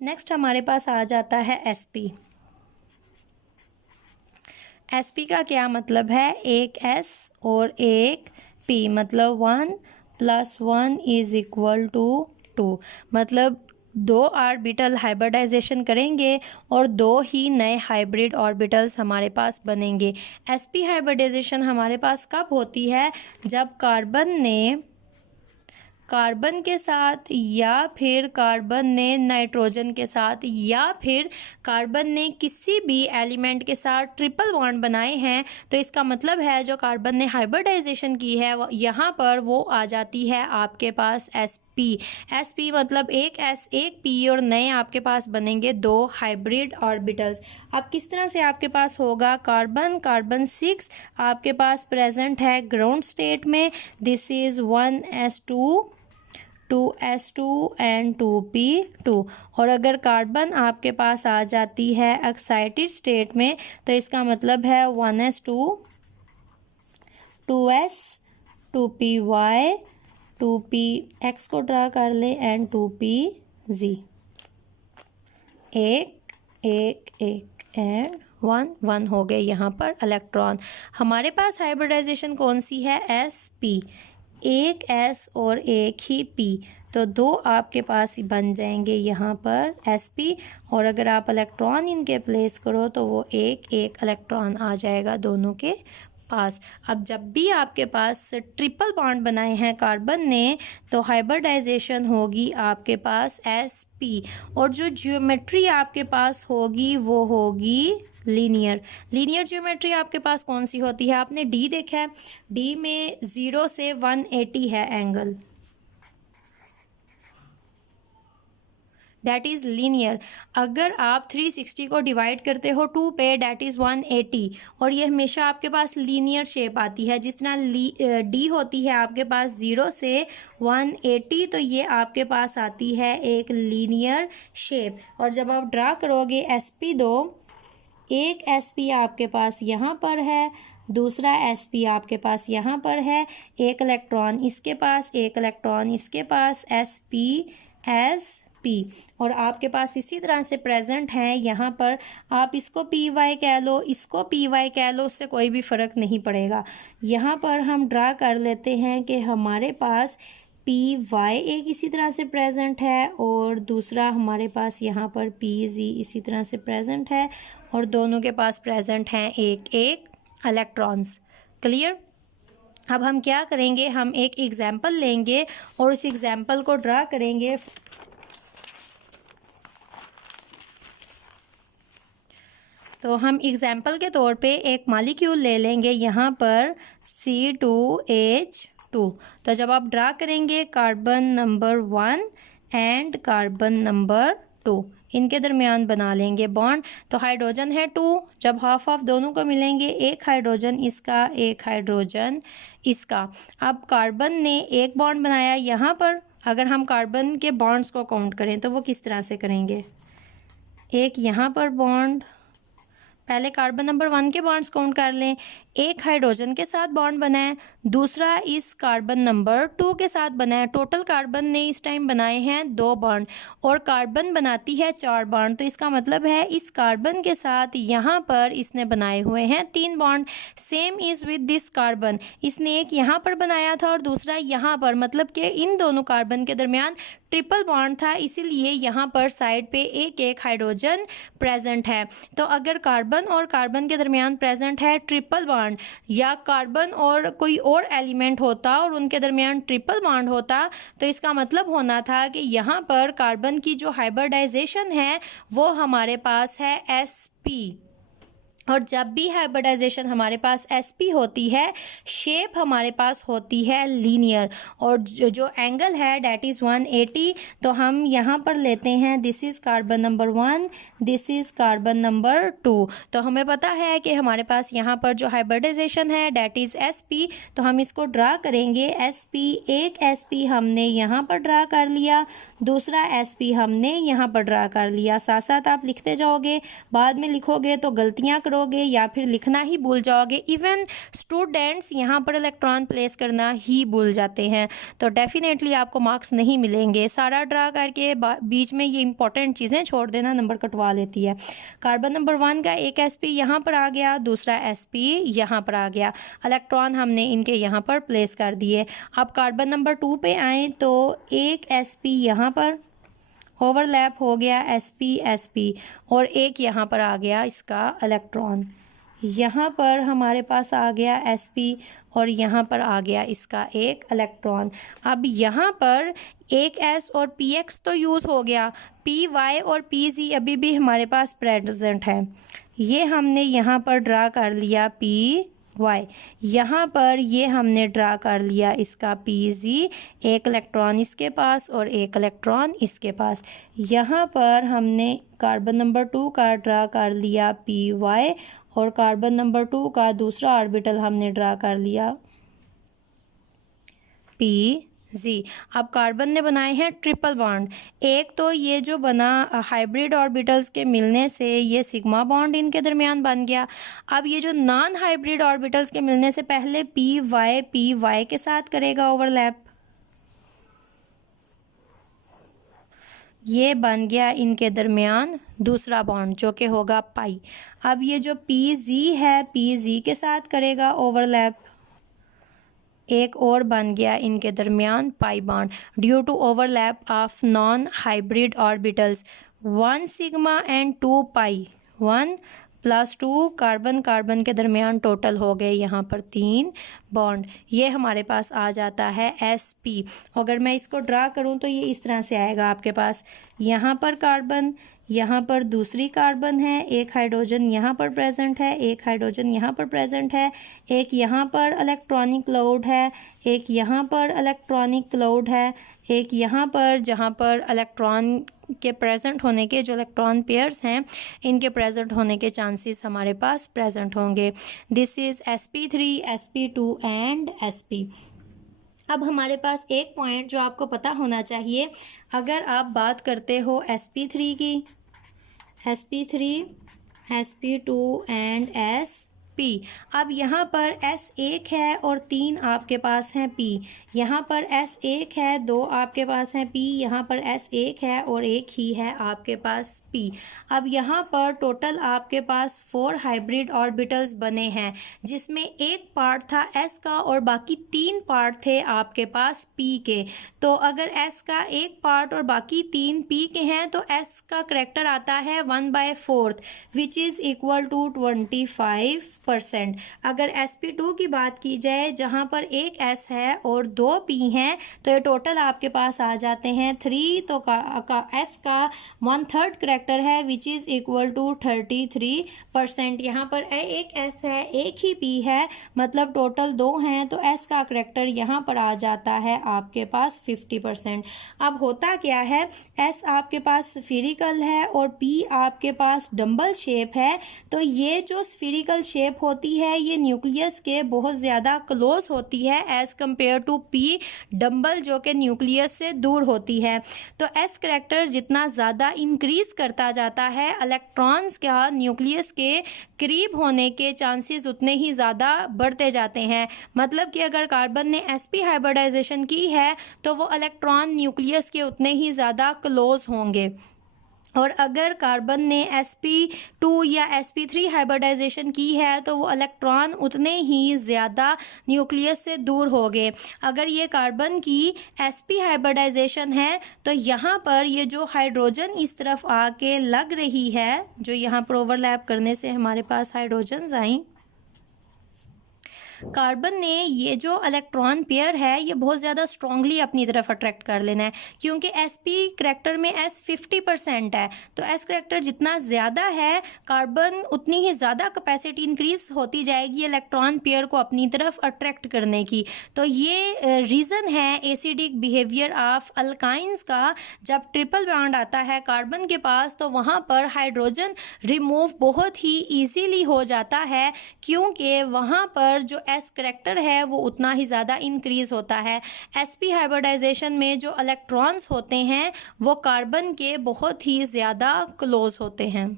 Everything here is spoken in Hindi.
नेक्स्ट हमारे पास आ जाता है sp। sp का क्या मतलब है, एक s और एक p, मतलब 1 + 1 = 2। मतलब दो ऑर्बिटल हाइब्रिडाइजेशन करेंगे और दो ही नए हाइब्रिड ऑर्बिटल्स हमारे पास बनेंगे। sp हाइब्रिडाइजेशन हमारे पास कब होती है, जब कार्बन ने कार्बन के साथ या फिर कार्बन ने नाइट्रोजन के साथ या फिर कार्बन ने किसी भी एलिमेंट के साथ ट्रिपल बॉन्ड बनाए हैं। तो इसका मतलब है जो कार्बन ने हाइब्रिडाइजेशन की है यहाँ पर वो आ जाती है आपके पास sp। sp मतलब एक s एक p और नए आपके पास बनेंगे दो हाइब्रिड ऑर्बिटल्स। अब किस तरह से आपके पास होगा, कार्बन कार्बन 6 आपके पास प्रेजेंट है ग्राउंड स्टेट में, this is 1s2 2s2 and 2p2। और अगर कार्बन आपके पास आ जाती है एक्साइटेड स्टेट में तो इसका मतलब है 1s2 2s 2py 2px को ड्रा कर ले एंड 2pz, एक एंड 1 1 हो गए यहाँ पर इलेक्ट्रॉन। हमारे पास हाइब्रिडाइजेशन कौन सी है, sp, एक s और एक ही p, तो दो आपके पास बन जाएंगे यहाँ पर sp। और अगर आप इलेक्ट्रॉन इनके प्लेस करो तो वो एक इलेक्ट्रॉन आ जाएगा दोनों के पास। अब जब भी आपके पास ट्रिपल बॉन्ड बनाए हैं कार्बन ने तो हाइब्रिडाइजेशन होगी आपके पास sp, और जो ज्योमेट्री आपके पास होगी वो होगी लीनियर। लीनियर ज्योमेट्री आपके पास कौन सी होती है, आपने d देखा है, d में 0 से 180 है एंगल, डैट इज़ लीनियर। अगर आप 360 को डिवाइड करते हो 2 पे, डैट इज़ 180, और ये हमेशा आपके पास लीनियर शेप आती है। जिस तरह डी होती है आपके पास 0 से 180, तो ये आपके पास आती है एक लीनियर शेप। और जब आप ड्रा करोगे sp2, एक sp आपके पास यहाँ पर है, दूसरा sp आपके पास यहाँ पर है, एक इलेक्ट्रॉन इसके पास, एक इलेक्ट्रॉन इसके पास, sp और आपके पास इसी तरह से प्रेजेंट हैं यहाँ पर। आप इसको py कह लो, इसको py कह लो, उससे कोई भी फ़र्क नहीं पड़ेगा। यहाँ पर हम ड्रा कर लेते हैं कि हमारे पास py एक इसी तरह से प्रेजेंट है और दूसरा हमारे पास यहाँ पर pz इसी तरह से प्रेजेंट है, और दोनों के पास प्रेजेंट हैं एक इलेक्ट्रॉन्स। क्लियर। अब हम क्या करेंगे, हम एक एग्जाम्पल लेंगे और इस एग्जाम्पल को ड्रा करेंगे। तो हम एग्जाम्पल के तौर पे एक मॉलिक्यूल ले लेंगे यहाँ पर C2H2। तो जब आप ड्रा करेंगे carbon number 1 and carbon number 2, इनके दरमियान बना लेंगे बॉन्ड। तो हाइड्रोजन है 2, जब हाफ ऑफ दोनों को मिलेंगे, एक हाइड्रोजन इसका, एक हाइड्रोजन इसका। अब कार्बन ने एक बॉन्ड बनाया यहाँ पर। अगर हम कार्बन के बॉन्ड्स को काउंट करें तो वो किस तरह से करेंगे, एक यहाँ पर बॉन्ड, पहले कार्बन नंबर 1 के बॉन्ड्स काउंट कर लें, एक हाइड्रोजन के साथ बॉन्ड बना है, दूसरा इस कार्बन नंबर 2 के साथ बना है। टोटल कार्बन ने इस टाइम बनाए हैं 2 बॉन्ड और कार्बन बनाती है 4 बॉन्ड। तो इसका मतलब है इस कार्बन के साथ यहाँ पर इसने बनाए हुए हैं 3 bond. Same is with this carbon, इसने एक यहाँ पर बनाया था और दूसरा यहाँ पर, मतलब कि इन दोनों कार्बन के दरमियान ट्रिपल बॉन्ड था, इसीलिए यहाँ पर साइड पे एक हाइड्रोजन प्रेजेंट है। तो अगर कार्बन और कार्बन के दरमियान प्रेजेंट है ट्रिपल बॉन्ड, या कार्बन और कोई और एलिमेंट होता और उनके दरमियान ट्रिपल बॉन्ड होता, तो इसका मतलब होना था कि यहाँ पर कार्बन की जो हाइब्रिडाइजेशन है वो हमारे पास है sp। और जब भी हाइब्रिडाइजेशन हमारे पास sp होती है, शेप हमारे पास होती है लीनियर, और जो एंगल है डैट इज़ 180। तो हम यहाँ पर लेते हैं, this is carbon number 1, this is carbon number 2। तो हमें पता है कि हमारे पास यहाँ पर जो हाइब्रिडाइजेशन है डैट इज़ sp। तो हम इसको ड्रा करेंगे sp, एक sp हमने यहाँ पर ड्रा कर लिया, दूसरा sp हमने यहाँ पर ड्रा कर लिया। साथ साथ आप लिखते जाओगे, बाद में लिखोगे तो गलतियाँ पढ़ोगे या फिर लिखना ही भूल जाओगे। इवन स्टूडेंट्स यहाँ पर इलेक्ट्रॉन प्लेस करना ही भूल जाते हैं, तो डेफिनेटली आपको मार्क्स नहीं मिलेंगे। सारा ड्रा करके बीच में ये इंपॉर्टेंट चीज़ें छोड़ देना, नंबर कटवा लेती है। कार्बन नंबर 1 का एक sp यहाँ पर आ गया, दूसरा sp यहाँ पर आ गया, इलेक्ट्रॉन हमने इनके यहाँ पर प्लेस कर दिए। अब कार्बन नंबर 2 पे आए तो एक sp यहाँ पर ओवरलैप हो गया sp और एक यहाँ पर आ गया इसका इलेक्ट्रॉन। यहाँ पर हमारे पास आ गया sp और यहाँ पर आ गया इसका एक इलेक्ट्रॉन। अब यहाँ पर एक s और px तो यूज़ हो गया, py और pz अभी भी हमारे पास प्रेजेंट है। ये हमने यहाँ पर ड्रा कर लिया py, यहाँ पर ये हमने ड्रा कर लिया इसका pz, एक इलेक्ट्रॉन इसके पास और एक इलेक्ट्रॉन इसके पास। यहाँ पर हमने कार्बन नंबर 2 का ड्रा कर लिया py और कार्बन नंबर 2 का दूसरा ऑर्बिटल हमने ड्रा कर लिया pz। अब कार्बन ने बनाए हैं ट्रिपल बॉन्ड। एक तो ये जो बना हाइब्रिड ऑर्बिटल्स के मिलने से ये सिग्मा बॉन्ड इनके दरमियान बन गया। अब ये जो नॉन हाइब्रिड ऑर्बिटल्स के मिलने से पहले py के साथ करेगा ओवरलैप, ये बन गया इनके दरमियान दूसरा बॉन्ड जो कि होगा पाई। अब ये जो pz है pz के साथ करेगा ओवरलैप, एक और बन गया इनके दरमियान pi bond due to overlap of non hybrid orbitals 1 sigma and 2 pi, 1 + 2 carbon carbon के दरमियान टोटल हो गए यहाँ पर 3 बॉन्ड। ये हमारे पास आ जाता है sp। अगर मैं इसको ड्रा करूँ तो ये इस तरह से आएगा आपके पास, यहाँ पर कार्बन, यहाँ पर दूसरी कार्बन है, एक हाइड्रोजन यहाँ पर प्रेजेंट है, एक हाइड्रोजन यहाँ पर प्रेजेंट है, एक यहाँ पर इलेक्ट्रॉनिक क्लाउड है, एक यहाँ पर इलेक्ट्रॉनिक क्लाउड है, एक यहाँ पर जहाँ पर इलेक्ट्रॉन के प्रेजेंट होने के जो इलेक्ट्रॉन पेयर्स हैं इनके प्रेजेंट होने के चांसेस हमारे पास प्रेजेंट होंगे। This is sp3 sp2 and sp। अब हमारे पास एक पॉइंट जो आपको पता होना चाहिए, अगर आप बात करते हो sp3 की, sp3 sp2 एंड sp। अब यहाँ पर S1 है और 3 आपके पास हैं P, यहाँ पर S1 है 2 आपके पास हैं P, यहाँ पर S1 है और 1 ही है आपके पास P। अब यहाँ पर टोटल आपके पास 4 हाइब्रिड ऑर्बिटल्स बने हैं जिसमें एक पार्ट था S का और बाकी 3 पार्ट थे आपके पास P के। तो अगर S का एक पार्ट और बाकी 3 P के हैं तो S का करैक्टर आता है 1/4 विच इज़ इक्वल टू 25%। अगर sp2 की बात की जाए जहाँ पर एक s है और 2 p हैं तो ये टोटल आपके पास आ जाते हैं 3, तो s का 1/3 करैक्टर है विच इज़ इक्वल टू 33%। यहाँ पर एक s है एक ही p है, मतलब टोटल 2 हैं तो s का करैक्टर यहाँ पर आ जाता है आपके पास 50%। अब होता क्या है, s आपके पास स्फीरिकल है और p आपके पास डंबल शेप है, तो ये जो स्फीरिकल शेप होती है ये न्यूक्लियस के बहुत ज़्यादा क्लोज होती है as compare to p dumbbell जो कि न्यूक्लियस से दूर होती है। तो एस करैक्टर जितना ज़्यादा इंक्रीज़ करता जाता है इलेक्ट्रॉन्स का न्यूक्लियस के करीब होने के चांसेस उतने ही ज़्यादा बढ़ते जाते हैं। मतलब कि अगर कार्बन ने sp हाइब्रिडाइजेशन की है तो वो इलेक्ट्रॉन न्यूक्लियस के उतने ही ज़्यादा क्लोज होंगे, और अगर कार्बन ने sp2 या sp3 हाइब्रिडाइजेशन की है तो वो इलेक्ट्रॉन उतने ही ज़्यादा न्यूक्लियस से दूर हो गए। अगर ये कार्बन की sp हाइब्रिडाइजेशन है तो यहाँ पर ये जो हाइड्रोजन इस तरफ आके लग रही है, जो यहाँ पर ओवरलैप करने से हमारे पास हाइड्रोजन्स आई, कार्बन ने ये जो इलेक्ट्रॉन पेयर है ये बहुत ज़्यादा स्ट्रांगली अपनी तरफ अट्रैक्ट कर लेना है, क्योंकि sp करैक्टर में s 50% है, तो s करैक्टर जितना ज़्यादा है कार्बन उतनी ही ज़्यादा कैपेसिटी इंक्रीज होती जाएगी इलेक्ट्रॉन पेयर को अपनी तरफ अट्रैक्ट करने की। तो ये रीज़न है एसिडिक बिहेवियर ऑफ अल्काइंस का। जब ट्रिपल बॉन्ड आता है कार्बन के पास तो वहाँ पर हाइड्रोजन रिमूव बहुत ही ईजीली हो जाता है, क्योंकि वहाँ पर जो s करैक्टर है वो उतना ही ज़्यादा इंक्रीज़ होता है। sp हाइब्रिडाइजेशन में जो इलेक्ट्रॉन्स होते हैं वो कार्बन के बहुत ही ज़्यादा क्लोज होते हैं।